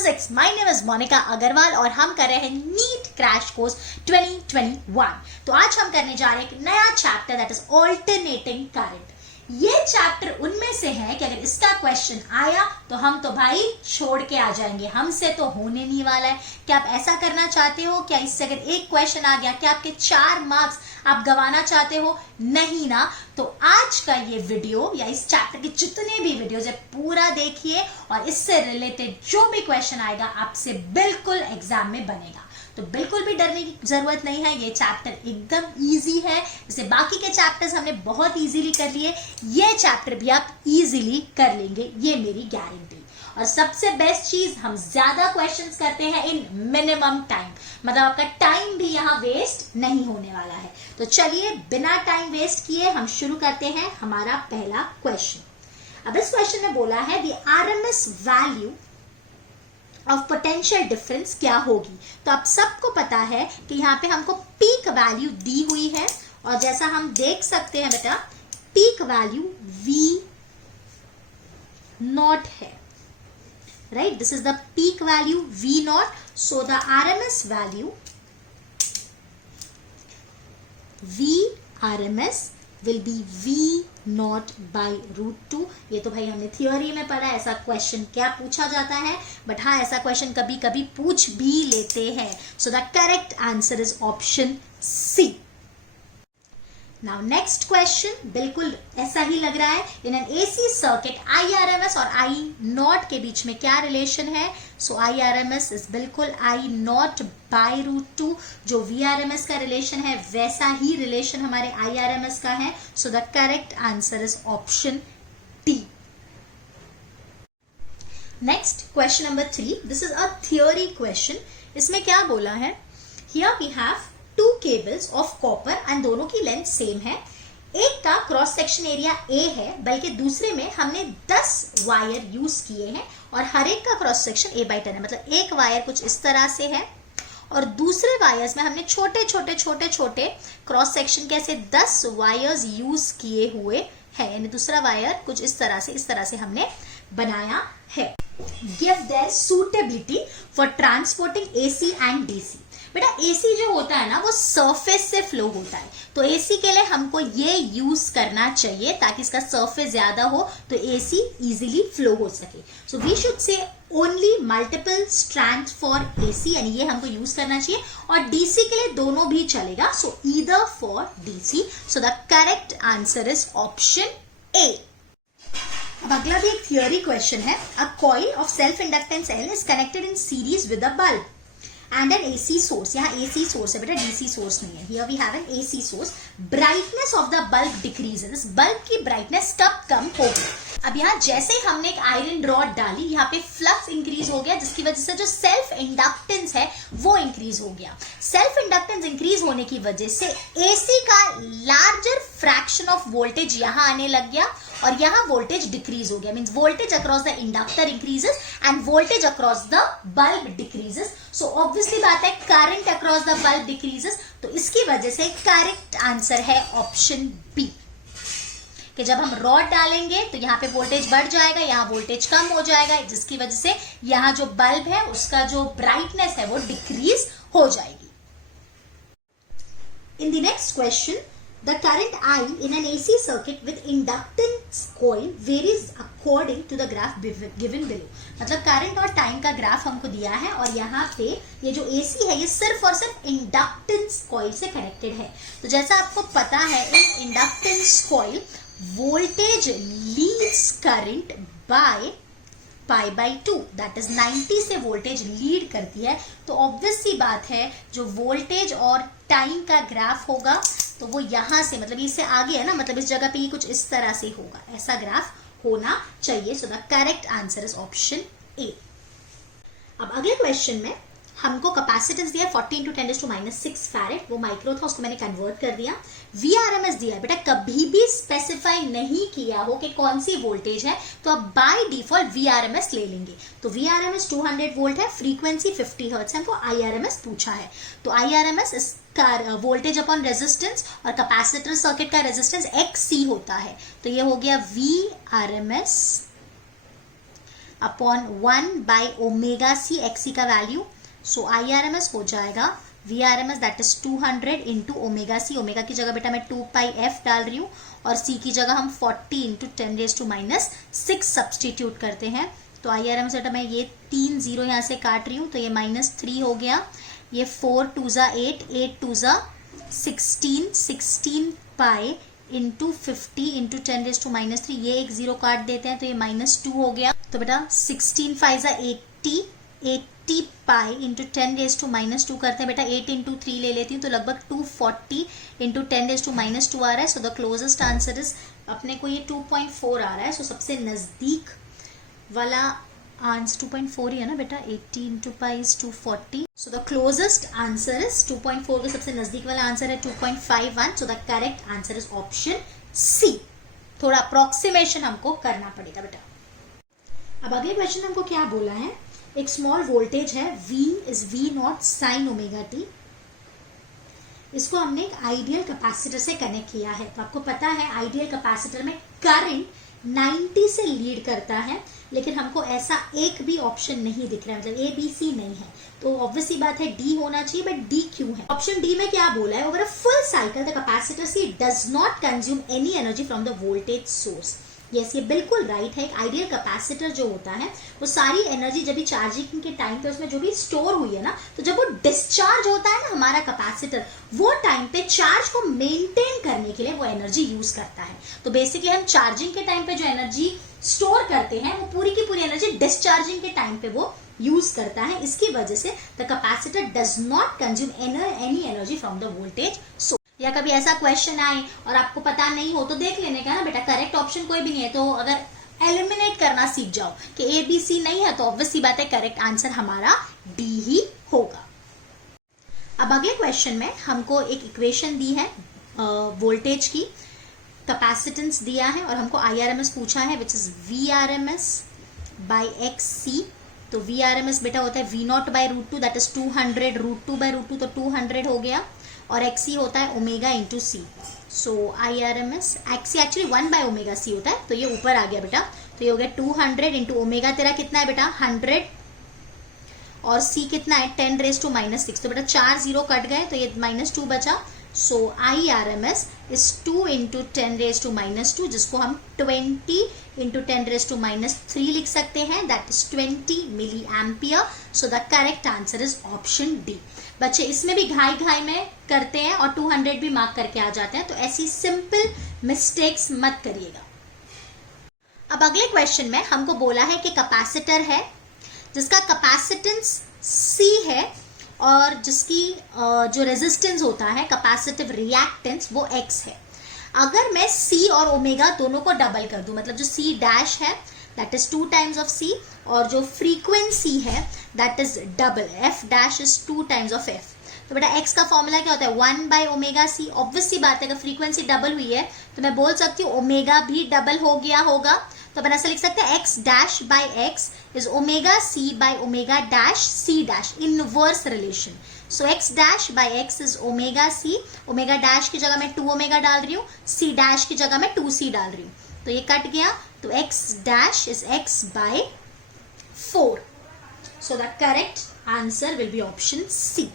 Physics. My name is Monika Agarwal और हम कर रहे हैं नीट क्रैश कोर्स 2021। तो आज हम करने जा रहे हैं एक नया chapter that is alternating current. ये चैप्टर उनमें से है कि अगर इसका क्वेश्चन आया तो हम तो भाई छोड़ के आ जाएंगे, हमसे तो होने नहीं वाला है। क्या आप ऐसा करना चाहते हो? क्या इससे अगर एक क्वेश्चन आ गया क्या आपके 4 मार्क्स आप गंवाना चाहते हो? नहीं ना। तो आज का ये वीडियो या इस चैप्टर के जितने भी वीडियोज है पूरा देखिए और इससे रिलेटेड जो भी क्वेश्चन आएगा आपसे बिल्कुल एग्जाम में बनेगा। तो बिल्कुल भी डरने की जरूरत नहीं है, ये चैप्टर एकदम इजी है। जैसे बाकी के चैप्टर्स हमने बहुत इजीली कर लिए, ये चैप्टर भी आप इजीली कर लेंगे, ये मेरी गारंटी। और सबसे बेस्ट चीज, हम ज्यादा क्वेश्चंस करते हैं इन मिनिमम टाइम, मतलब आपका टाइम भी यहाँ वेस्ट नहीं होने वाला है। तो चलिए बिना टाइम वेस्ट किए हम शुरू करते हैं हमारा पहला क्वेश्चन। अब इस क्वेश्चन में बोला है the RMS value of potential difference क्या होगी। तो आप सबको पता है कि यहाँ पे हमको पीक वैल्यू दी हुई है और जैसा हम देख सकते हैं बेटा पीक वैल्यू V नॉट है, right. This is the peak value V not. So the RMS value VRMS will be V not by √2। ये तो भाई हमने थियोरी में पढ़ा, ऐसा क्वेश्चन क्या पूछा जाता है, बट हाँ ऐसा क्वेश्चन कभी कभी पूछ भी लेते हैं। So the correct answer is option C. Now next question बिल्कुल ऐसा ही लग रहा है। In an AC circuit IRMS और I नॉट के बीच में क्या रिलेशन है? सो IRMS इज बिल्कुल I नॉट बाई √2। जो VRMS का रिलेशन है वैसा ही रिलेशन हमारे IRMS का है। So the correct answer is option D। Next question number 3। This is a theory question. इसमें क्या बोला है? Here we have 2 cables of copper and दोनों की लेंथ सेम है। एक का क्रॉस सेक्शन एरिया A है, बल्कि दूसरे में हमने 10 वायर यूज किए हैं और हर एक का क्रॉस सेक्शन A/10 है। मतलब एक वायर कुछ इस तरह से है और दूसरे वायर्स में हमने छोटे छोटे छोटे छोटे क्रॉस सेक्शन के ऐसे 10 वायर्स यूज किए हुए हैं। यानी दूसरा वायर कुछ इस तरह से हमने बनाया है। Give their suitability for transporting AC and DC। बेटा AC जो होता है ना वो सरफेस से फ्लो होता है, तो AC के लिए हमको ये यूज करना चाहिए ताकि इसका सरफेस ज्यादा हो तो AC इजीली फ्लो हो सके। So we should say only multiple strands for AC, यानी ये हमको यूज करना चाहिए। और DC के लिए दोनों भी चलेगा, सो either for DC। So the correct answer is option A। अब अगला भी एक थियोरी क्वेश्चन है। A coil of self inductance L is connected in series with a bulb and an AC source। यहाँ AC source है बेटा, DC source नहीं है। Here we have an AC source। Brightness of the bulb decreases। Bulb की brightness कब कम होगी? अब यहाँ जैसे ही हमने एक आयरन रॉड डाली, यहाँ पे फ्लक्स इंक्रीज हो गया जिसकी वजह से जो सेल्फ इंडक्टेंस है वो इंक्रीज हो गया। सेल्फ इंडक्टेंस इंक्रीज होने की वजह से AC का लार्जर फ्रैक्शन ऑफ वोल्टेज यहाँ आने लग गया और यहाँ वोल्टेज डिक्रीज हो गया। Means voltage across the inductor increases end voltage across the bulb decreases. So obviously बात है current across the bulb decreases, तो इसकी वजह से करेक्ट आंसर है ऑप्शन बी कि जब हम रॉड डालेंगे तो यहाँ पे वोल्टेज बढ़ जाएगा, यहाँ वोल्टेज कम हो जाएगा, जिसकी वजह से यहाँ जो बल्ब है उसका जो ब्राइटनेस है वो डिक्रीज हो जाएगी। In the next question, the current I in an AC circuit with inductance coil varies according to the graph given below। मतलब करंट और टाइम का ग्राफ हमको दिया है और यहाँ पे ये जो AC है ये सिर्फ और सिर्फ इंडक्टेंस कॉइल से कनेक्टेड है। तो जैसा आपको पता है in inductance coil voltage leads current by π/2, that is 90 से वोल्टेज लीड करती है। तो ऑब्वियस सी बात है जो वोल्टेज और टाइम का ग्राफ होगा तो वो यहां से, मतलब इससे आगे है ना, मतलब इस जगह पे ये कुछ इस तरह से होगा, ऐसा ग्राफ होना चाहिए। सो the correct answer is option A। अब अगले क्वेश्चन में हमको कैपेसिटेंस दिया 40 × 10⁻⁶ फैरेड, वो माइक्रो था उसको मैंने कन्वर्ट कर दिया। VRMS दिया है बेटा, कभी भी स्पेसिफाई नहीं किया हो कि कौन सी वोल्टेज है तो अब बाय डिफॉल्ट VRMS ले लेंगे। तो VRMS 200 वोल्ट है, फ्रीक्वेंसी 50 हर्ट्ज है, हमको IRMS पूछा है। तो IRMS इसका वोल्टेज अपॉन रेजिस्टेंस और कैपेसिटर सर्किट का रेजिस्टेंस XC होता है। तो ये हो गया VRMS upon 1 by omega C XC का वैल्यू. सो IRMS हो जाएगा VRMS that is 200 into omega C. Omega की जगह बेटा मैं 2 पाई f डाल रही हूँ और c की जगह हम 40 इंटू 10⁻⁻6 सब्सटीट्यूट करते हैं. तो IRMS बेटा मैं ये 3 जीरो यहाँ से काट रही हूँ तो ये -3 हो गया. ये 4 2 ज़ा 8, 8 2 ज़ा 16, 16 पाई इंटू 50 इंटू 10⁻³ ये एक जीरो काट देते हैं तो ये -2 हो गया. तो बेटा 16 5 ज़ा 80, 80 पाई इंटू 10⁻² करते हैं बेटा. 8 इंटू 3 ले लेती हूँ तो लगभग 240 इंटू 10⁻² आ रहा है. So the closest answer is, अपने को ये 2.4 आ रहा है. सो सबसे नजदीक वाला आंसर 2.4 ही है ना बेटा. 80 into pi is 240. So the closest answer is 2.4 का सबसे नजदीक वाला आंसर है 2.51. So the correct answer is option C. थोड़ा अप्रोक्सीमेशन हमको करना पड़ेगा बेटा. अब अगले क्वेश्चन हमको क्या बोला है, एक स्मॉल वोल्टेज है V is V0 sine omega t. इसको हमने एक आइडियल कैपेसिटर से कनेक्ट किया है. तो आपको पता है आइडियल कैपेसिटर में करंट 90 से लीड करता है, लेकिन हमको ऐसा एक भी ऑप्शन नहीं दिख रहा है, मतलब ABC नहीं है. तो ऑब्वियसली बात है D होना चाहिए, बट D क्यों है? ऑप्शन D में क्या बोला है, over a full cycle the capacitor C does not consume any energy from the voltage source. Yes, ये बिल्कुल राइट है. एक आइडियल कैपेसिटर जो होता है वो सारी एनर्जी जब भी चार्जिंग के टाइम पे उसमें जो भी स्टोर हुई है ना, तो जब वो डिस्चार्ज होता है ना हमारा कैपेसिटर, वो टाइम पे चार्ज को मेंटेन करने के लिए वो एनर्जी यूज करता है. तो बेसिकली हम चार्जिंग के टाइम पे जो एनर्जी स्टोर करते हैं वो पूरी की पूरी एनर्जी डिस्चार्जिंग के टाइम पे वो यूज करता है. इसकी वजह से the capacitor does not consume any energy from the voltage source. या कभी ऐसा क्वेश्चन आए और आपको पता नहीं हो तो देख लेने का ना बेटा, करेक्ट ऑप्शन कोई भी नहीं है. तो अगर एलिमिनेट करना सीख जाओ कि ABC नहीं है तो ऑब्वियसली बात है करेक्ट आंसर हमारा D ही होगा. अब अगले क्वेश्चन में हमको एक इक्वेशन दी है वोल्टेज की, कैपेसिटेंस दिया है और हमको IRMS पूछा है which is VRMS by XC. तो VRMS बेटा होता है V0 bye √2 that is 200 √2 bye √2 तो 200 हो गया, और XC होता है omega into C. So IRMS XC actually 1 by omega C होता है, तो ये ऊपर आ गया बेटा. तो ये हो गया 200 इंटू ओमेगा तेरा कितना है बेटा 100, और C कितना है 10⁻⁻6. तो बेटा 4 जीरो कट गए तो ये -2 बचा. सो IRMS इज 2 इंटू 10⁻², जिसको हम 20 इंटू 10⁻³ लिख सकते हैं, that is 20 milli ampere. So the correct answer is option D. बच्चे इसमें भी घाई में करते हैं और 200 भी मार्क करके आ जाते हैं, तो ऐसी सिंपल मिस्टेक्स मत करिएगा. अब अगले क्वेश्चन में हमको बोला है कि कैपेसिटर है जिसका कैपेसिटेंस C है और जिसकी जो रेजिस्टेंस होता है कैपेसिटिव रिएक्टेंस वो X है. अगर मैं C और ओमेगा दोनों को डबल कर दूं, मतलब जो C डैश है that is 2 times of C, और जो फ्रीक्वेंसी है that is double, F dash is 2 times of F. तो बेटा X का फॉर्मूला क्या होता है 1 बाय ओमेगा C. ऑब्वियसली बात है अगर फ्रीक्वेंसी डबल हुई है तो मैं बोल सकती हूँ ओमेगा भी डबल हो गया होगा. तो अपन ऐसा लिख सकते हैं X dash by X is omega C by omega dash C dash, inverse relation. So X dash by X is omega C. Omega dash की जगह मैं 2 ओमेगा डाल रही हूँ, C डैश की जगह मैं 2C डाल रही हूँ, तो ये कट गया. तो X dash is X by 4. So the correct answer will be option C.